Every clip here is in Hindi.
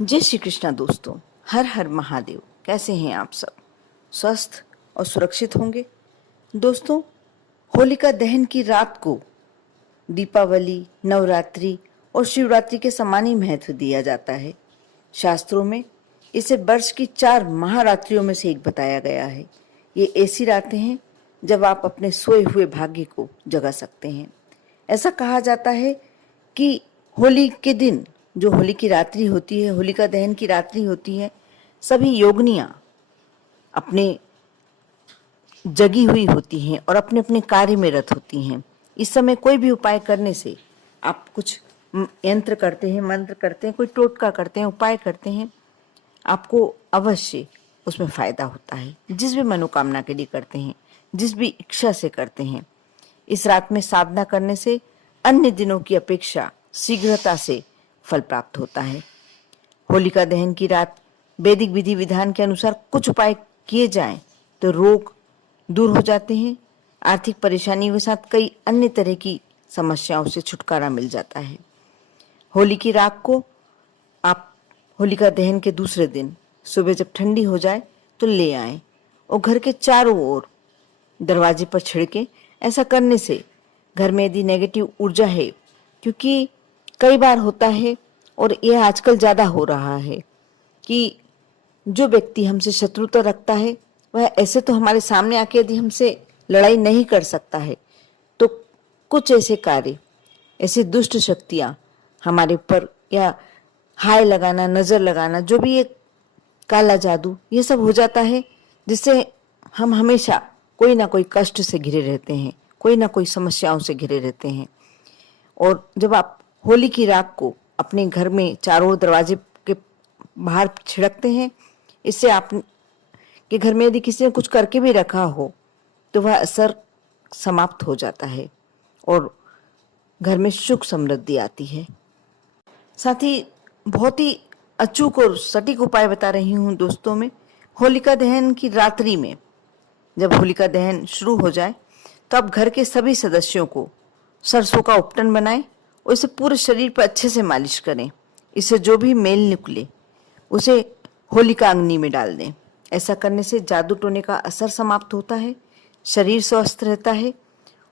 जय श्री कृष्णा दोस्तों। हर हर महादेव। कैसे हैं आप सब? स्वस्थ और सुरक्षित होंगे। दोस्तों, होलिका दहन की रात को दीपावली, नवरात्रि और शिवरात्रि के समान ही महत्व दिया जाता है। शास्त्रों में इसे वर्ष की 4 महारात्रियों में से एक बताया गया है। ये ऐसी रातें हैं जब आप अपने सोए हुए भाग्य को जगा सकते हैं। ऐसा कहा जाता है कि होली के दिन, जो होली की रात्रि होती है, होलिका दहन की रात्रि होती है, सभी योगिनियां अपने जगी हुई होती हैं और अपने अपने कार्य में रत होती हैं। इस समय कोई भी उपाय करने से, आप कुछ यंत्र करते हैं, मंत्र करते हैं, कोई टोटका करते हैं, उपाय करते हैं, आपको अवश्य उसमें फायदा होता है। जिस भी मनोकामना के लिए करते हैं, जिस भी इच्छा से करते हैं, इस रात में साधना करने से अन्य दिनों की अपेक्षा शीघ्रता से फल प्राप्त होता है। होलिका दहन की रात वैदिक विधि विधान के अनुसार कुछ उपाय किए जाएं तो रोग दूर हो जाते हैं। आर्थिक परेशानियों के साथ कई अन्य तरह की समस्याओं से छुटकारा मिल जाता है। होली की रात को आप होलिका दहन के दूसरे दिन सुबह जब ठंडी हो जाए तो ले आएं और घर के चारों ओर दरवाजे पर छिड़कें। ऐसा करने से घर में यदि नेगेटिव ऊर्जा है, क्योंकि कई बार होता है और यह आजकल ज़्यादा हो रहा है कि जो व्यक्ति हमसे शत्रुता रखता है वह ऐसे तो हमारे सामने आके यदि हमसे लड़ाई नहीं कर सकता है, तो कुछ ऐसे कार्य, ऐसी दुष्ट शक्तियां हमारे ऊपर, या हाय लगाना, नजर लगाना, जो भी एक काला जादू, ये सब हो जाता है, जिससे हम हमेशा कोई ना कोई कष्ट से घिरे रहते हैं, कोई ना कोई समस्याओं से घिरे रहते हैं। और जब आप होली की रात को अपने घर में चारों दरवाजे के बाहर छिड़कते हैं, इससे आप के घर में यदि किसी ने कुछ करके भी रखा हो तो वह असर समाप्त हो जाता है और घर में सुख समृद्धि आती है। साथ ही बहुत ही अचूक और सटीक उपाय बता रही हूँ दोस्तों में। होलिका दहन की रात्रि में जब होलिका दहन शुरू हो जाए तो आप घर के सभी सदस्यों को सरसों का उपटन बनाएं और इसे पूरे शरीर पर अच्छे से मालिश करें। इससे जो भी मेल निकले उसे होलिका अग्नि में डाल दें। ऐसा करने से जादू टोने का असर समाप्त होता है, शरीर स्वस्थ रहता है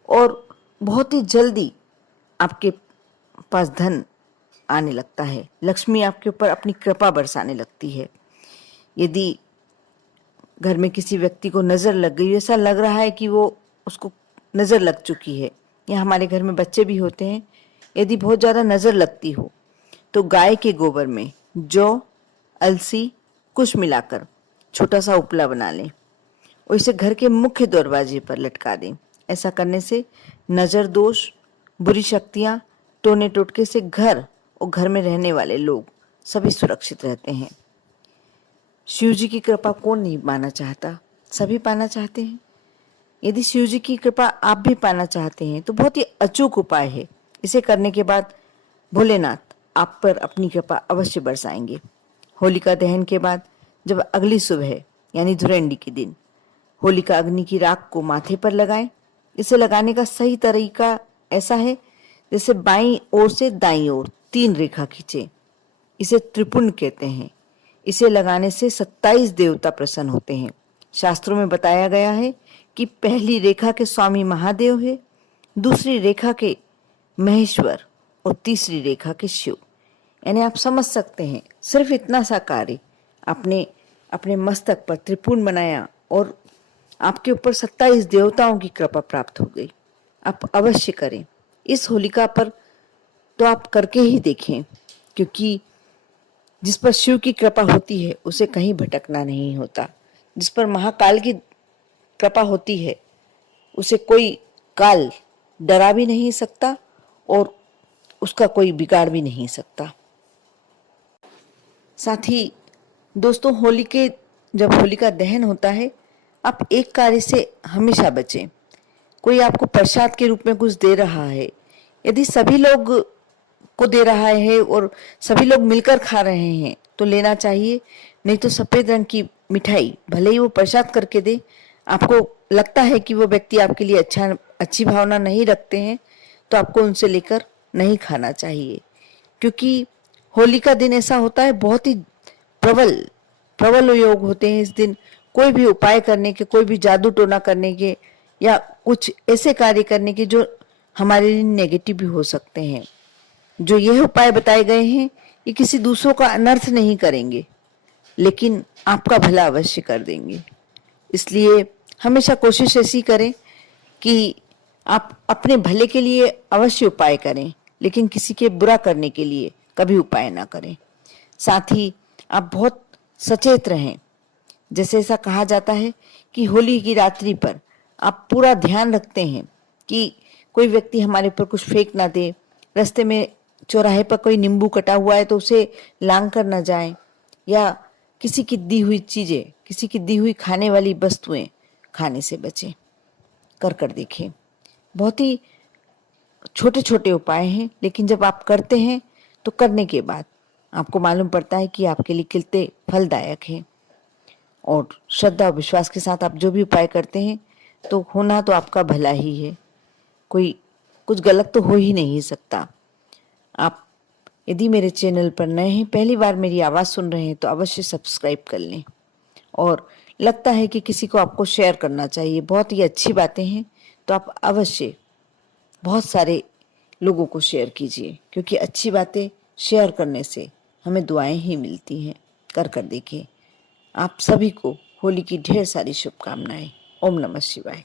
और बहुत ही जल्दी आपके पास धन आने लगता है। लक्ष्मी आपके ऊपर अपनी कृपा बरसाने लगती है। यदि घर में किसी व्यक्ति को नज़र लग गई, ऐसा लग रहा है कि वो उसको नज़र लग चुकी है, या हमारे घर में बच्चे भी होते हैं, यदि बहुत ज़्यादा नज़र लगती हो तो गाय के गोबर में जौ, अलसी, कुछ मिलाकर छोटा सा उपला बना लें और इसे घर के मुख्य दरवाजे पर लटका दें। ऐसा करने से नज़र दोष, बुरी शक्तियाँ, टोने टोटके से घर और घर में रहने वाले लोग सभी सुरक्षित रहते हैं। शिव जी की कृपा कौन नहीं पाना चाहता? सभी पाना चाहते हैं। यदि शिव जी की कृपा आप भी पाना चाहते हैं तो बहुत ही अचूक उपाय है। इसे करने के बाद भोलेनाथ आप पर अपनी कृपा अवश्य बरसाएंगे। होलिका दहन के बाद जब अगली सुबह यानी धुरंडी के दिन होलिका अग्नि की राख को माथे पर लगाएं। इसे लगाने का सही तरीका ऐसा है जैसे बाईं ओर से दाईं ओर 3 रेखा खींचे। इसे त्रिपुंड कहते हैं। इसे लगाने से 27 देवता प्रसन्न होते हैं। शास्त्रों में बताया गया है कि पहली रेखा के स्वामी महादेव है, दूसरी रेखा के महेश्वर और तीसरी रेखा के शिव। यानी आप समझ सकते हैं, सिर्फ इतना सा कार्य आपने अपने मस्तक पर त्रिपुंड बनाया और आपके ऊपर 27 देवताओं की कृपा प्राप्त हो गई। आप अवश्य करें। इस होलिका पर तो आप करके ही देखें, क्योंकि जिस पर शिव की कृपा होती है उसे कहीं भटकना नहीं होता। जिस पर महाकाल की कृपा होती है उसे कोई काल डरा भी नहीं सकता और उसका कोई बिगाड़ भी नहीं सकता। साथ ही दोस्तों, जब होलिका दहन होता है, आप एक कार्य से हमेशा बचें। कोई आपको प्रसाद के रूप में कुछ दे रहा है, यदि सभी लोग को दे रहा है और सभी लोग मिलकर खा रहे हैं तो लेना चाहिए। नहीं तो सफेद रंग की मिठाई भले ही वो प्रसाद करके दे, आपको लगता है कि वो व्यक्ति आपके लिए अच्छी भावना नहीं रखते हैं, तो आपको उनसे लेकर नहीं खाना चाहिए। क्योंकि होली का दिन ऐसा होता है, बहुत ही प्रबल प्रबल योग होते हैं इस दिन। कोई भी उपाय करने के, कोई भी जादू टोना करने के, या कुछ ऐसे कार्य करने के जो हमारे लिए नेगेटिव भी हो सकते हैं। जो यह उपाय बताए गए हैं, ये किसी दूसरों का अनर्थ नहीं करेंगे, लेकिन आपका भला अवश्य कर देंगे। इसलिए हमेशा कोशिश ऐसी करें कि आप अपने भले के लिए अवश्य उपाय करें, लेकिन किसी के बुरा करने के लिए कभी उपाय ना करें। साथ ही आप बहुत सचेत रहें। जैसे ऐसा कहा जाता है कि होली की रात्रि पर आप पूरा ध्यान रखते हैं कि कोई व्यक्ति हमारे ऊपर कुछ फेंक ना दे, रास्ते में चौराहे पर कोई नींबू कटा हुआ है तो उसे लांग कर ना जाए, या किसी की दी हुई चीजें, किसी की दी हुई खाने वाली वस्तुएं खाने से बचें। कर देखें। बहुत ही छोटे छोटे उपाय हैं, लेकिन जब आप करते हैं तो करने के बाद आपको मालूम पड़ता है कि आपके लिए कितने फलदायक हैं। और श्रद्धा और विश्वास के साथ आप जो भी उपाय करते हैं तो होना तो आपका भला ही है। कोई कुछ गलत तो हो ही नहीं सकता। आप यदि मेरे चैनल पर नए हैं, पहली बार मेरी आवाज़ सुन रहे हैं, तो अवश्य सब्सक्राइब कर लें। और लगता है कि किसी को आपको शेयर करना चाहिए, बहुत ही अच्छी बातें हैं, तो आप अवश्य बहुत सारे लोगों को शेयर कीजिए, क्योंकि अच्छी बातें शेयर करने से हमें दुआएं ही मिलती हैं। कर देखिए। आप सभी को होली की ढेर सारी शुभकामनाएं। ओम नमः शिवाय।